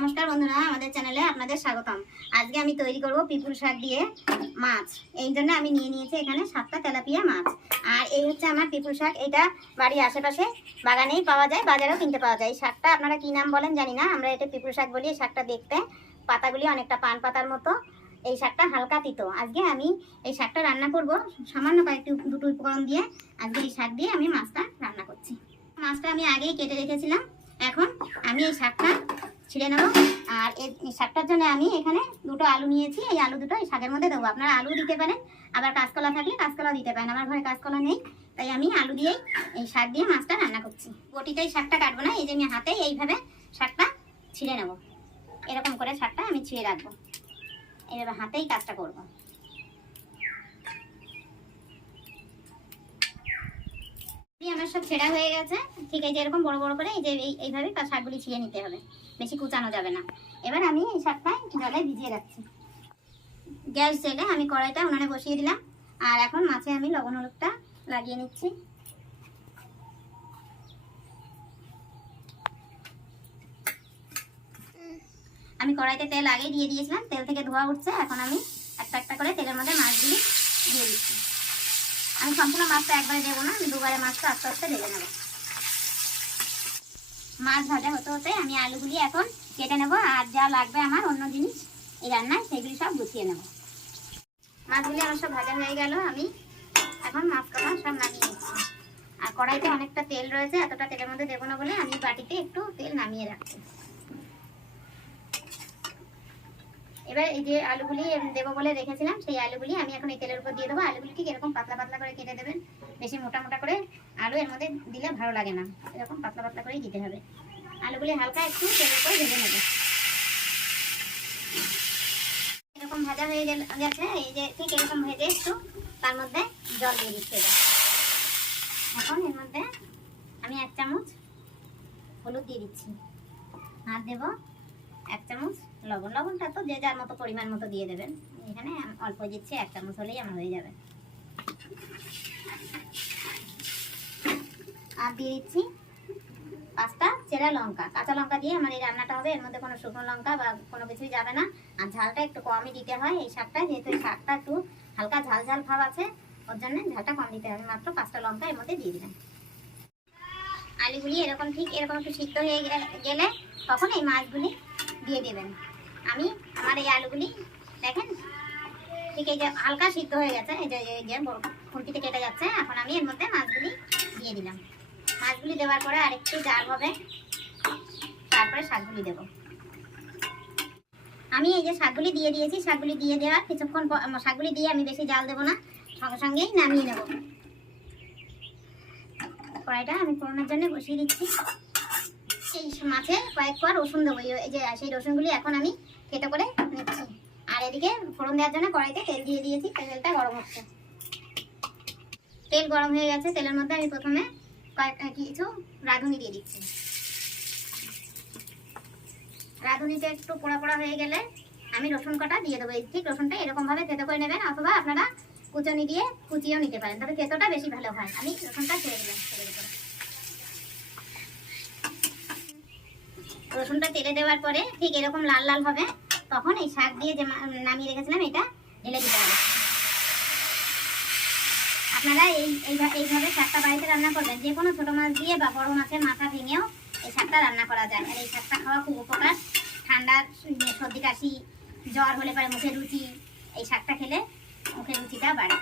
নমস্কার বন্ধুরা, আমাদের চ্যানেলে আপনাদের স্বাগতম। আজকে আমি তৈরি করব পিপুল শাক দিয়ে মাছ। এই জন্য আমি নিয়ে নিয়েছি এখানে 7টা তেলাপিয়া মাছ। আর এই হচ্ছে আমার পিপুল শাক। এটা বাড়ির আশেপাশে বাগানেই পাওয়া যায়, বাজারেও কিনতে পাওয়া যায়। এই শাকটা আপনারা কি নাম বলেন জানি না, আমরা এটা পিপুল শাক বলি। এই শাকটা দেখতে পাতাগুলি অনেকটা পান পাতার মতো। এই শাকটা হালকা তিতো। আজকে আমি এই শাকটা রান্না করব সামান্য কয়েকটি দুটো উপকরণ দিয়ে। আজকে এই শাক দিয়ে আমি মাছটা রান্না করছি। মাছটা আমি আগেই কেটে রেখেছিলাম। এখন আমি এই শাকটা ছিঁড়ে নেব। আর এই শাকটার জন্য আমি এখানে দুটো আলু নিয়েছি। এই আলু দুটো এই শাকের মধ্যে দেবো। আপনারা আলু দিতে পারেন, আবার কাঁচকলা থাকলে কাঁচকলা দিতে পারেন। আমার ঘরে কাঁচকলা নেই, তাই আমি আলু দিয়েই এই শাক দিয়ে মাছটা রান্না করছি। বটিতেই শাকটা কাটবো না, এই যে আমি হাতে এইভাবে শাকটা ছিঁড়ে নেব। এরকম করে শাকটা আমি ছিঁড়ে রাখবো। এইভাবে হাতেই কাজটা করবো। আমার সব ছেঁড়া হয়ে গেছে। ঠিক এই যে এরকম বড় বড় করে এই যে এইভাবে শাকগুলি ছিঁড়ে নিতে হবে, বেশি কুচানো যাবে না। এবার আমি এই শাকটা জলে ভিজিয়ে রাখছি। গ্যাস জেলে আমি কড়াইটা উনানে বসিয়ে দিলাম। আর এখন মাছে আমি লবণ হলুদটা লাগিয়ে নিচ্ছি। আমি কড়াইতে তেল আগে দিয়ে দিয়েছিলাম, তেল থেকে ধোয়া উঠছে। এখন আমি একটা একটা করে তেলের মধ্যে মাছগুলি দিয়ে দিচ্ছি। আমি সম্পূর্ণ মাছটা একবারে দেবো না, আমি দুবারে মাছটা আস্তে আস্তে ঢেলে নেব। মাছ ভাজা হতে হতে আমি আলুগুলি এখন কেটে নেব। আর যা লাগবে আমার অন্য জিনিস এই রান্নায় সেগুলি সব গুছিয়ে নেব। মাছগুলি আমার সব ভাজা হয়ে গেল। আমি এখন মাছ কটা সব নামিয়ে নিচ্ছি। আর কড়াইতে অনেকটা তেল রয়েছে, এতটা তেলের মধ্যে দেবো না বলে আমি বাটিতে একটু তেল নামিয়ে রাখছি। এবার এই যে আলুগুলি দেবো বলে রেখেছিলাম, সেই আলুগুলি আমি এখন এই তেলের উপর দিয়ে দেবো। আলুগুলি ঠিক এরকম পাতলা পাতলা করে কেটে দেবেন। বেশি মোটা মোটা করে আলু এর মধ্যে দিলে ভালো লাগে না, এরকম পাতলা পাতলা করেই দিতে হবে। আলুগুলি হালকা একটু তেলের উপর ভেজে নেব। এরকম ভাজা হয়ে গেছে, এই যে ঠিক এরকম ভেজে একটু তার মধ্যে জল দিয়ে দিচ্ছি। এখন এর মধ্যে আমি 1 চামচ হলুদ দিয়ে দিচ্ছি। আর দেবো 1 চামচ লবণ। লবণটা তো যে যার মতো পরিমাণ মতো দিয়ে দেবেন। এখানে অল্প দিচ্ছি, 1 চামচ হলেই আমার হয়ে যাবে। আর দিয়ে দিচ্ছি 5টা চেরা লঙ্কা। কাঁচা লঙ্কা দিয়ে আমার এই রান্নাটা হবে। এর মধ্যে কোনো শুকনো লঙ্কা বা কোনো কিছুই যাবে না। আর ঝালটা একটু কমই দিতে হয় এই শাকটা, যেহেতু এই শাকটা একটু হালকা ঝাল ঝাল ভাব আছে, ওর জন্য ঝালটা কম দিতে হবে। মাত্র 5টা লঙ্কা এর মধ্যে দিয়ে দিলাম। আলুগুলি এরকম ঠিক এরকম একটু সিদ্ধ হয়ে গেলে তখন এই মাছগুলি দিয়ে দেবেন। আমি আমার এই আলুগুলি দেখেন ঠিক এই যে হালকা সিদ্ধ হয়ে গেছে, এই যে খুন্তিতে কেটে যাচ্ছে। এখন আমি এর মধ্যে মাছগুলি দিয়ে দিলাম। মাছগুলি দেওয়ার পরে আরেকটু জাল হবে, তারপরে শাকগুলি দেব। আমি এই যে শাকগুলি দিয়ে দিয়েছি, শাকগুলি দিয়ে দেওয়ার কিছুক্ষণ শাকগুলি দিয়ে আমি বেশি জাল দেবো না, সঙ্গে সঙ্গেই নামিয়ে নেব। কড়াইটা আমি ফোড়নের জন্য বসিয়ে দিচ্ছি। এই মাছে কয়েক কোয়া রসুন দেবো। এই যে সেই রসুনগুলি এখন আমি কেটে করে নিচ্ছি। আর এদিকে ফোড়ন দেওয়ার জন্য কড়াইতে তেল দিয়ে দিয়েছি। তেলটা গরম হচ্ছে। তেল গরম হয়ে গেছে। তেলের মধ্যে আমি প্রথমে কিছু রাঁধুনি দিয়ে দিচ্ছি। রাঁধুনিটা একটু পোড়া পোড়া হয়ে গেলে আমি রসুন কটা দিয়ে দেবো। ঠিক রসুনটা এরকম ভাবে থেতো করে নেবেন, অথবা আপনারা কুচনি দিয়ে কুচিয়েও নিতে পারেন, তবে থেতোটা বেশি ভালো হয়। আমি রসুনটা ছেড়ে দিলাম। রসুনটা তেলে দেওয়ার পরে ঠিক এরকম লাল লাল হবে, তখন এই শাক দিয়ে যে নামিয়ে রেখেছিলাম এটা ঢেলে দিতে হবে। আপনারা এইভাবে শাকটা বাড়িতে রান্না করবেন। যে কোনো ছোটো মাছ দিয়ে বা বড় মাছের মাথা ভেঙেও এই শাকটা রান্না করা যায়। আর এই শাকটা খাওয়া খুব উপকার। ঠান্ডার সর্দি কাশি জ্বর হলে পরে মুখের রুচি, এই শাকটা খেলে মুখের রুচিটা বাড়ে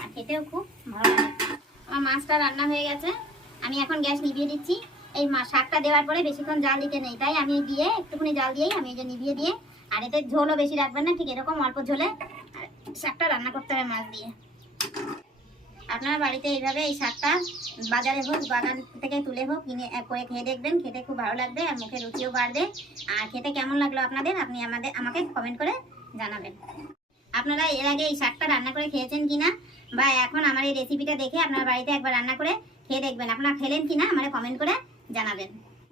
আর খেতেও খুব ভালো লাগে। আমার মাছটা রান্না হয়ে গেছে। আমি এখন গ্যাস নিভিয়ে দিচ্ছি। এই শাকটা দেওয়ার পরে বেশিক্ষণ জাল দিতে নেই, তাই আমি দিয়ে একটুখানি জাল দিয়েই আমি এই যে নিভিয়ে দিয়ে, আর এতে ঝোলও বেশি রাখবেন না, ঠিক এরকম অল্প ঝোলে শাকটা রান্না করতে হবে মাছ দিয়ে। আপনারা বাড়িতে এইভাবে এই শাকটা বাজারে হোক বাগান থেকে তুলে হোক কিনে করে খেয়ে দেখবেন। খেতে খুব ভালো লাগবে আর মুখে রুচিও বাড়বে। আর খেতে কেমন লাগলো আপনাদের আপনি আমাকে কমেন্ট করে জানাবেন। আপনারা এর আগে এই শাকটা রান্না করে খেয়েছেন কিনা, বা এখন আমার এই রেসিপিটা দেখে আপনারা বাড়িতে একবার রান্না করে খেয়ে দেখবেন। আপনারা খেলেন কিনা আমাকে কমেন্ট করে জানাবেন।